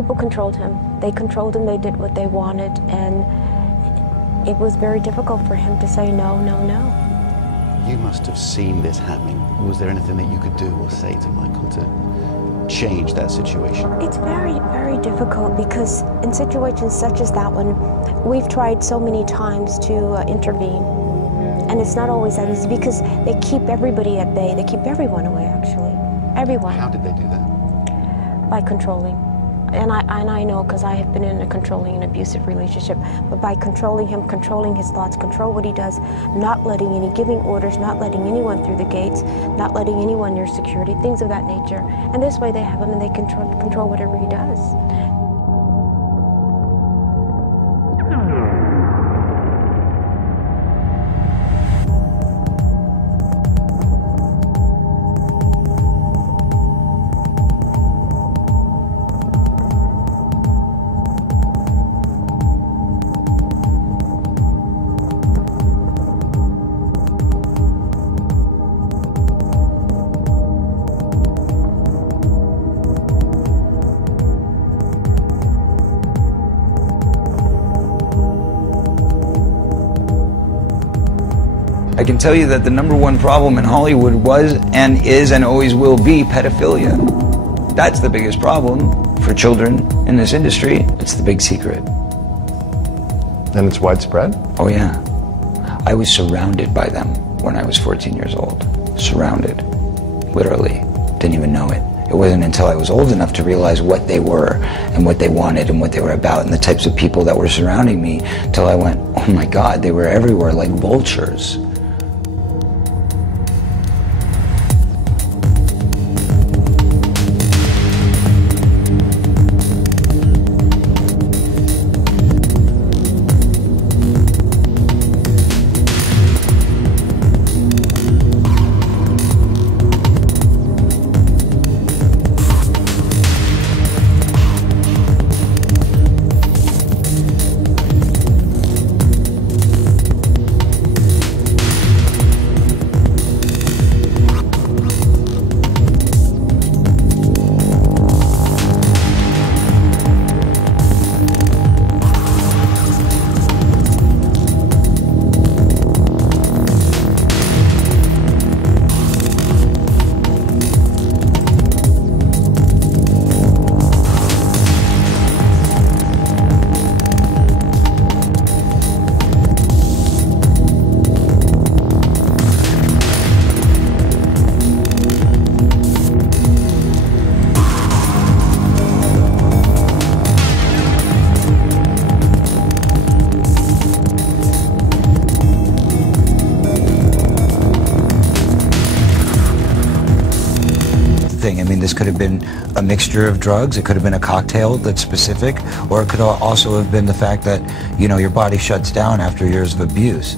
people controlled him. They controlled him, they did what they wanted, and it was very difficult for him to say no, no, no. You must have seen this happening. Was there anything that you could do or say to Michael to change that situation? It's very, very difficult because in situations such as that one, we've tried so many times to intervene. And it's not always that easy because they keep everybody at bay. They keep everyone away, actually. Everyone. How did they do that? By controlling. And I know because I have been in a controlling and abusive relationship, but by controlling him, controlling his thoughts, control what he does, not letting giving orders, not letting anyone through the gates, not letting anyone near security, things of that nature. And this way they have him and they control whatever he does. I can tell you that the #1 problem in Hollywood was and is and always will be pedophilia. That's the biggest problem for children in this industry. It's the big secret. And it's widespread? Oh yeah. I was surrounded by them when I was 14 years old. Surrounded. Literally. Didn't even know it. It wasn't until I was old enough to realize what they were and what they wanted and what they were about and the types of people that were surrounding me till I went, oh my God, they were everywhere like vultures. I mean, this could have been a mixture of drugs, it could have been a cocktail that's specific, or it could also have been the fact that, you know, your body shuts down after years of abuse.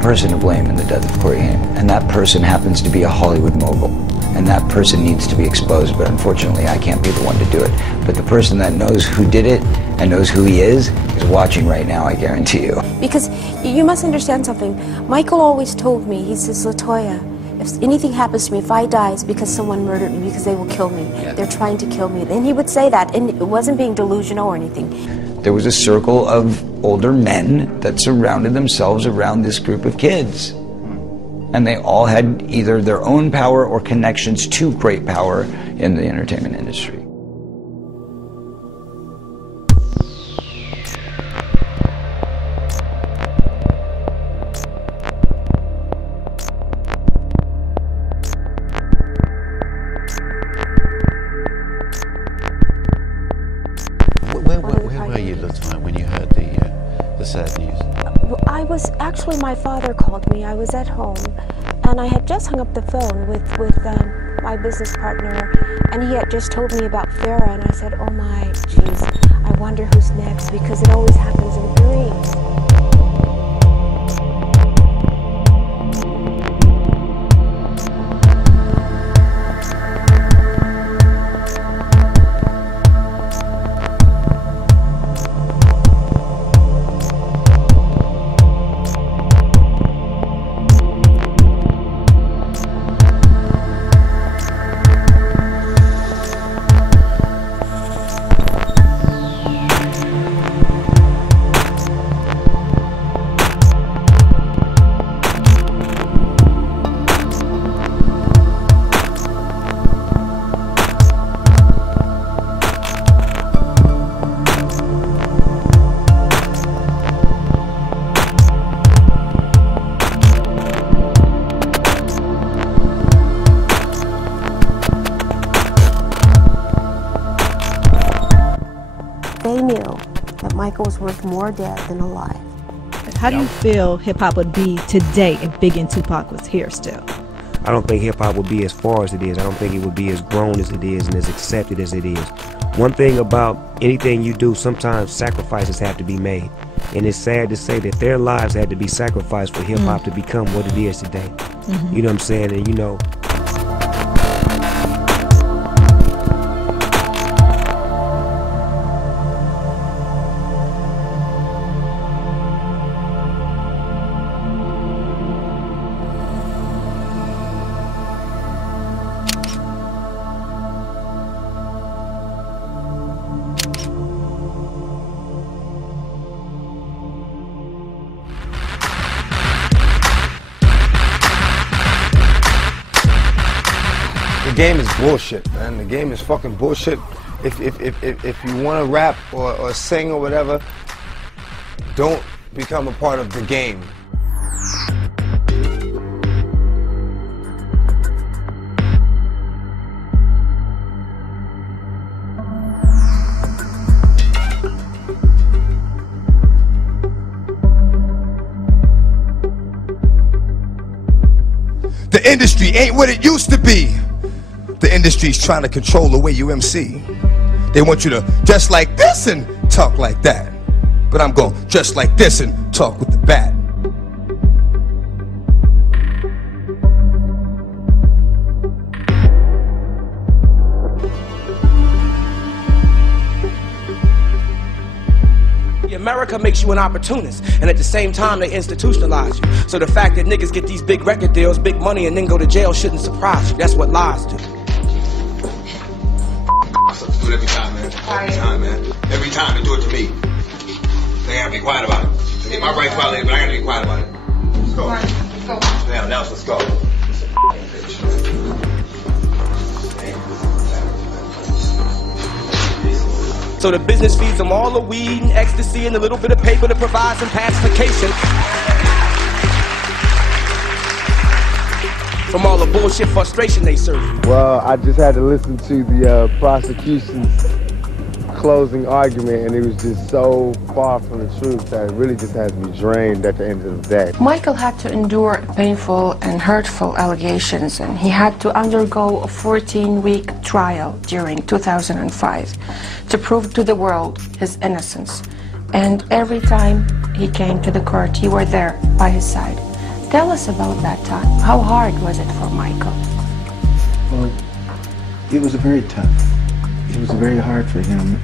Person to blame in the death of Corey Haim, and that person happens to be a Hollywood mogul, and that person needs to be exposed, but unfortunately I can't be the one to do it. But the person that knows who did it and knows who he is watching right now, I guarantee you. Because you must understand something. Michael always told me, he says, Latoya, if anything happens to me, if I die, it's because someone murdered me, because they will kill me. Yeah. They're trying to kill me. And he would say that, and it wasn't being delusional or anything. There was a circle of older men that surrounded themselves around this group of kids. And they all had either their own power or connections to great power in the entertainment industry. Where were you, Latoya, when you heard the sad news? I was, actually my father called me. I was at home and I had just hung up the phone with my business partner, and he had just told me about Farah, and I said, oh my, jeez, I wonder who's next because it always happens in dreams. They knew that Michael was worth more dead than alive. How do you feel hip-hop would be today if Biggie and Tupac was here still? I don't think hip-hop would be as far as it is. I don't think it would be as grown as it is and as accepted as it is. One thing about anything you do, sometimes sacrifices have to be made. And it's sad to say that their lives had to be sacrificed for hip-hop to become what it is today. You know what I'm saying? And you know, The game is bullshit, man. The game is fucking bullshit. If you want to rap or sing or whatever, don't become a part of the game. The industry ain't what it used to be. The industry's trying to control the way you MC. They want you to dress like this and talk like that. But I'm going to dress like this and talk with the bat. America makes you an opportunist, and at the same time they institutionalize you. So the fact that niggas get these big record deals, big money, and then go to jail shouldn't surprise you. That's what lies do. Do it every time, man. Every time, man. Every time they do it to me. They gotta be quiet about it. They get my rights violated, but I gotta be quiet about it. Let's go. Let's go. Now, let's go. So the business feeds them all the weed and ecstasy and a little bit of paper to provide some pacification from all the bullshit frustration they serve. Well, I just had to listen to the prosecution's closing argument, and it was just so far from the truth that it really just has me drained at the end of the day. Michael had to endure painful and hurtful allegations, and he had to undergo a 14-week trial during 2005 to prove to the world his innocence. And every time he came to the court, you were there by his side. Tell us about that time. How hard was it for Michael? Well, it was very tough. It was very hard for him,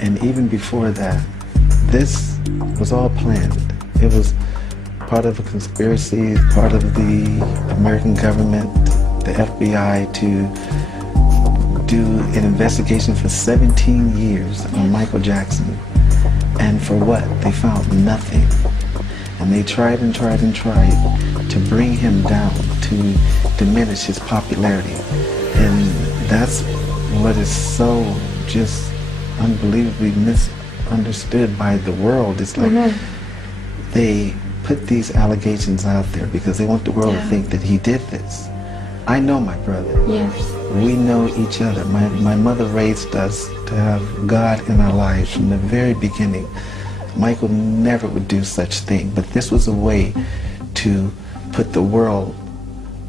and even before that, this was all planned. It was part of a conspiracy, part of the American government, the FBI, to do an investigation for 17 years on Michael Jackson. And for what? They found nothing. And they tried and tried and tried to bring him down, to diminish his popularity. And that's what is so just unbelievably misunderstood by the world. It's like they put these allegations out there because they want the world to think that he did this. I know my brother. Yes. We know each other. My mother raised us to have God in our lives from the very beginning. Michael never would do such thing, but this was a way to put the world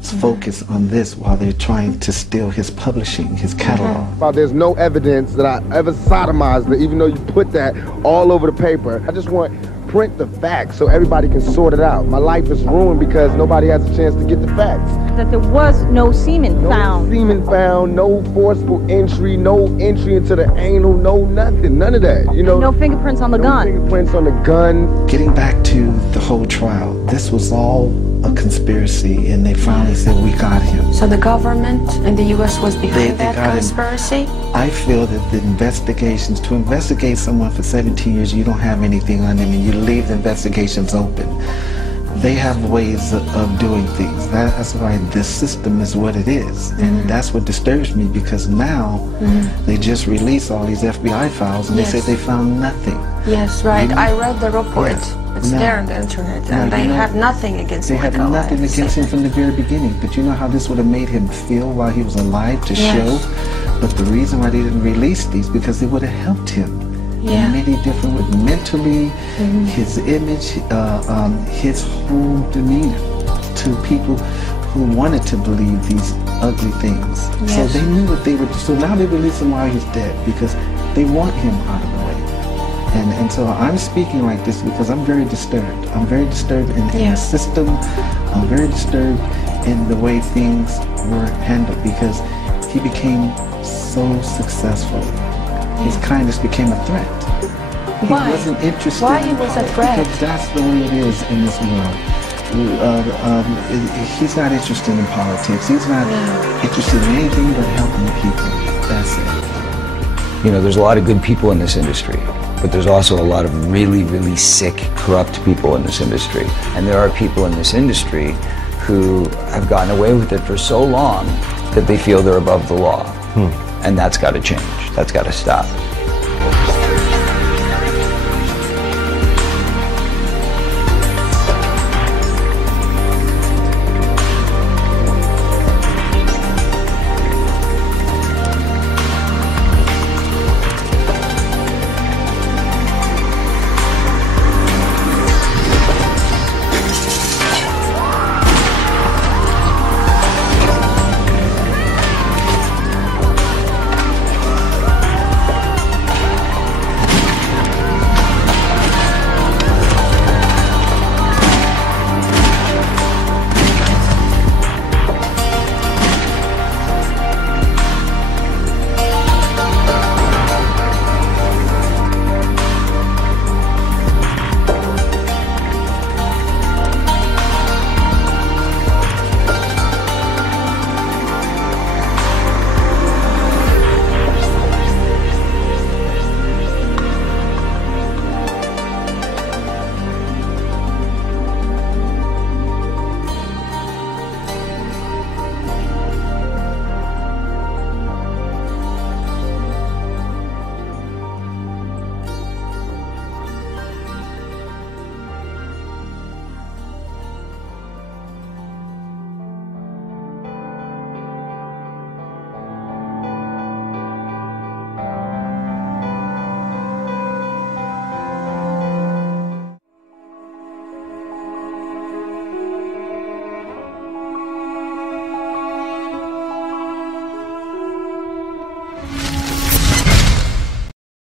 focus on this while they're trying to steal his publishing, his catalog. There's no evidence that I ever sodomized it, even though you put that all over the paper. I just want print the facts so everybody can sort it out. My life is ruined because nobody has a chance to get the facts. That there was no semen found. No semen found, no forceful entry, no entry into the anal, no nothing, none of that. You know, no fingerprints on the gun. No fingerprints on the gun. Getting back to the whole trial, this was all a conspiracy, and they finally said, we got him. So the government in the U.S. was behind that conspiracy? I feel that the investigations, to investigate someone for 17 years, you don't have anything on them, and you leave the investigations open. They have ways of doing things. That's why this system is what it is. And that's what disturbs me, because now they just release all these FBI files, and they say they found nothing. Yes, right. I read the report. It's there on the internet, and they had nothing against him. They had nothing against him from the very beginning. But you know how this would have made him feel while he was alive to show? But the reason why they didn't release these, because it would have helped him in many different ways. Mentally, his image, his whole demeanor to people who wanted to believe these ugly things. So they knew what they would do. So now they release him while he's dead, because they want him out of the way. And so I'm speaking like this because I'm very disturbed. I'm very disturbed in the system. I'm very disturbed in the way things were handled, because he became so successful. His kindness became a threat. Why? He wasn't interested. Why he was a threat? Because that's the way it is in this world. He's not interested in politics. He's not interested in anything but helping people. That's it. You know, there's a lot of good people in this industry, but there's also a lot of really, really sick, corrupt people in this industry. And there are people in this industry who have gotten away with it for so long that they feel they're above the law. And that's got to change. That's got to stop.